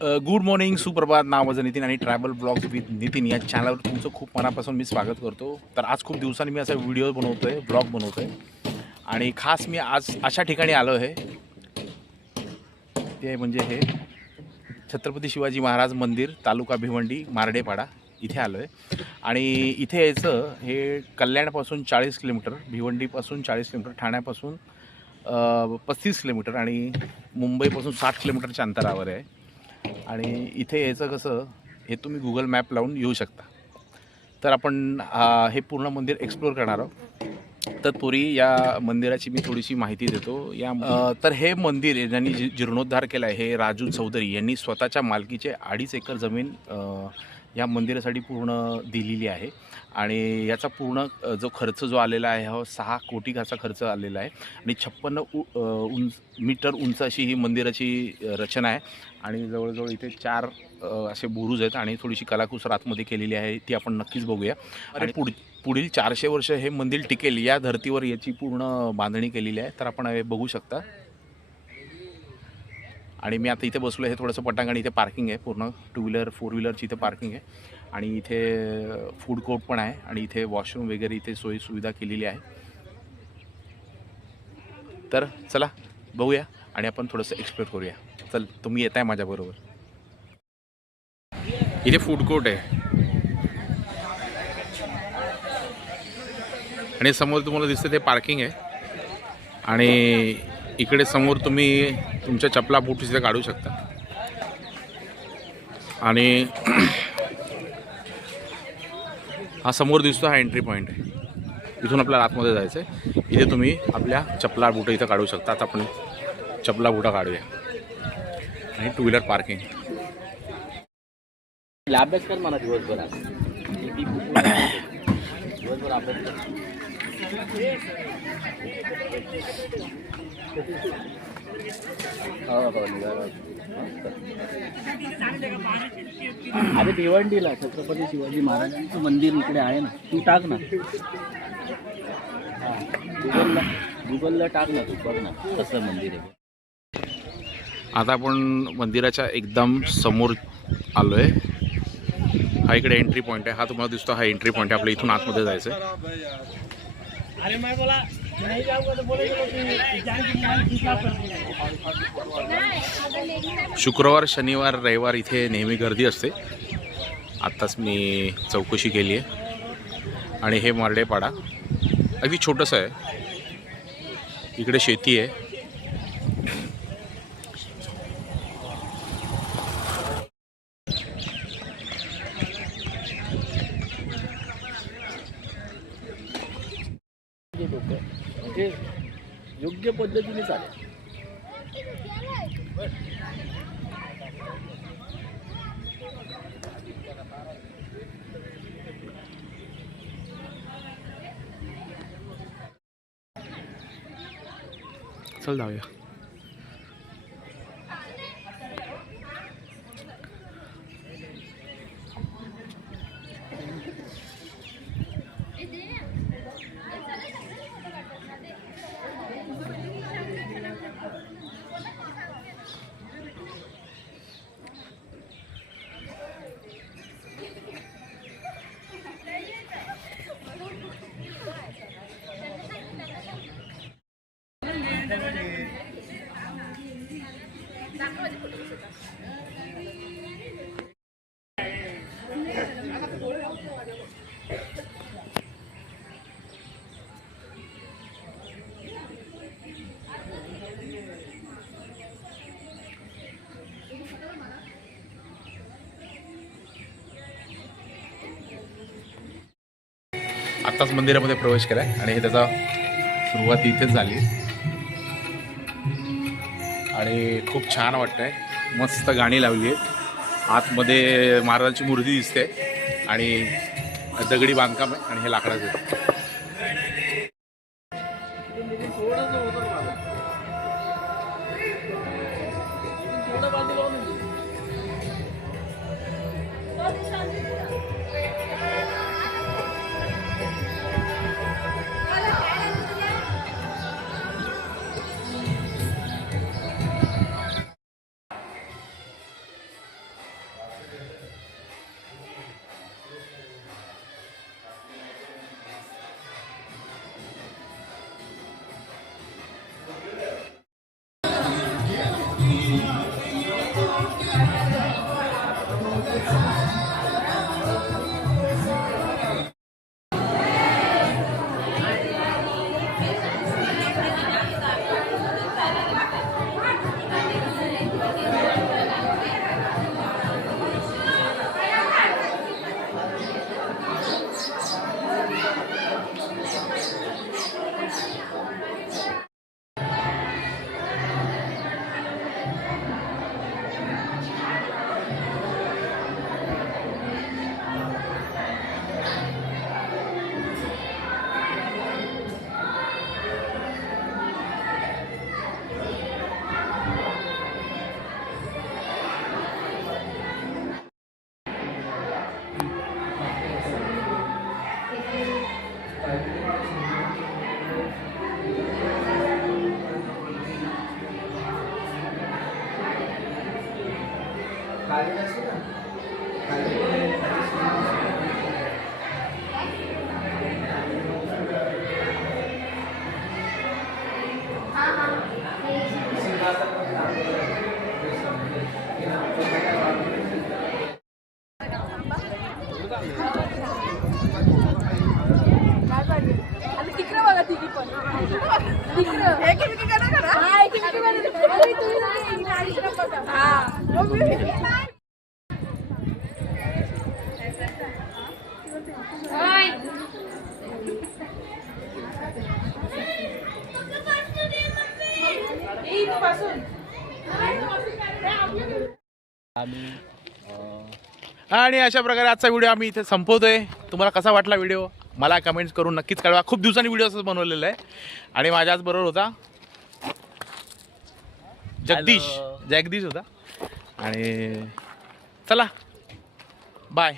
Good morning, सुप्रभात. नाव माझं नितीन आणि ट्रॅव्हल ब्लॉग्स विथ नितीन या चॅनलवर तुमचं खूप मनापासून मी स्वागत करतो. तर आज खूप दिवसांनी मी असा व्हिडिओ बनवतो आहे, ब्लॉग बनवतो आहे आणि खास मी आज अशा ठिकाणी आलो आहे, ते म्हणजे हे छत्रपती शिवाजी महाराज मंदिर, तालुका भिवंडी, मार्डेपाडा इथे आलो आहे. आणि इथे यायचं हे कल्याणपासून 40 किलोमीटर, भिवंडीपासून 40 किलोमीटर, ठाण्यापासून 35 किलोमीटर आणि मुंबईपासून 60 किलोमीटरच्या अंतरावर आहे. आणि इथे यायचं कसं, हे तुम्ही गुगल मॅप लावून येऊ शकता. तर आपण हे पूर्ण मंदिर एक्सप्लोअर करणार आहोत. तत्पूर्वी या मंदिराची मी थोडीशी माहिती देतो. तर हे मंदिर ज्यांनी जीर्णोद्धार केला आहे, हे राजू चौधरी यांनी स्वतःच्या मालकीचे 2.5 एकर जमीन या मंदिरासाठी पूर्ण दिलेली आहे. आणि याचा पूर्ण जो खर्च जो आलेला आहे, हा 6 कोटी खर्च आलेला आहे. आणि 56 मीटर उंच अशी ही मंदिराची रचना आहे. आणि जवळजवळ इथे 4 असे बुरुज आहेत आणि थोडीशी कलाकुसर आतमध्ये केलेली आहे, ती आपण नक्कीच बघूया. आणि पुढील 400 वर्ष हे मंदिर टिकेल या धर्तीवर याची पूर्ण बांधणी केलेली आहे. तर आपण हे बघू शकता. आणि मी आता इथे बसलो आहे, हे थोडंसं पटांगण, इथे पार्किंग आहे, पूर्ण 2 व्हीलर 4 व्हीलरची इथे पार्किंग आहे. आणि इथे फूड कोर्ट पण आहे आणि इथे वॉशरूम वगैरे इथे सोयी सुविधा केलेली आहे. तर चला बघूया आणि आपण थोडंसं एक्सप्लोर करूया. चल, तुम्ही येताय माझ्याबरोबर. इथे फूड कोर्ट आहे आणि समोर तुम्हाला दिसतं ते पार्किंग आहे. आणि इकडे समोर तुम्ही तुमच्या चपला बूट तिथे काढू शकता. आणि हा समोर दिसतो, हा एंट्री पॉईंट आहे. इथून आपल्याला आतमध्ये जायचं आहे. इथे तुम्ही आपल्या चपला बूट इथं काढू शकता. आता आपण चपला बुटा काढूया. आणि 2 व्हीलर पार्किंग. अभ्यास कर मला दिवसभर अभ्यास कर. अरे भिवंडीला छत्रपती शिवाजी महाराजांचं मंदिर इकडे आहे ना, तू टाक ना. गुगलला टाक ना, तू बघ ना कसं मंदिर आहे. आता आपण मंदिराच्या एकदम समोर आलो आहे. हा इकडे एंट्री पॉईंट आहे. हा तुम्हाला दिसतो, हा एंट्री पॉईंट आहे. आपल्या इथून आतमध्ये जायचं आहे. शुक्रवार, शनिवार, रविवार इथे नेहमी गर्दी असते. आत्ताच मी चौकशी केली आहे. आणि हे मार्डेपाडा अगदी छोटंसं आहे. इकडे शेती आहे. म्हणजे योग्य पद्धतीने चालेल. चल जाऊया. आत्ताच मंदिरामध्ये प्रवेश केला आहे आणि हे त्याचा सुरुवात इथेच झाली. आणि खूप छान वाटतंय. मस्त गाणी लावली आहेत. आतमध्ये महाराजांची मूर्ती दिसते आणि दगडी बांधकाम आहे आणि हे लाकडाचं आहे. तिकडे बघा तिघी पण तिकडं एकमेकीकडे करा हा एकमेकीकडे बघा हा आणि अशा प्रकारे आजचा व्हिडिओ आम्ही इथे संपवतोय. तुम्हाला कसा वाटला व्हिडिओ मला कमेंट्स करून नक्कीच कळवा. खूप दिवसांनी व्हिडिओ असंच बनवलेला आहे. आणि माझ्याच बरोबर होता जगदीश होता. आणि चला बाय.